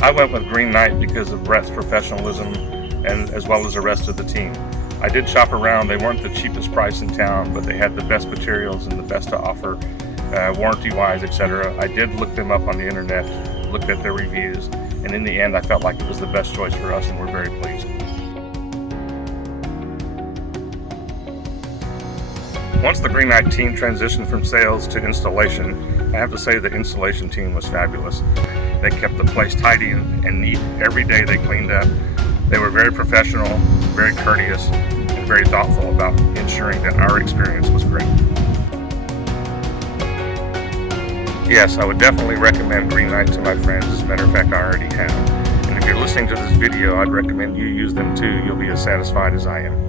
I went with Green Knight because of Brett's professionalism and as well as the rest of the team. I did shop around. They weren't the cheapest price in town, but they had the best materials and the best to offer, warranty-wise, etc. I did look them up on the internet, looked at their reviews, and in the end, I felt like it was the best choice for us, and we're very pleased. Once the Green Knight team transitioned from sales to installation, I have to say the installation team was fabulous. They kept the place tidy and neat. Every day they cleaned up. They were very professional, very courteous, and very thoughtful about ensuring that our experience was great. Yes, I would definitely recommend Green Knight to my friends. As a matter of fact, I already have. And if you're listening to this video, I'd recommend you use them too. You'll be as satisfied as I am.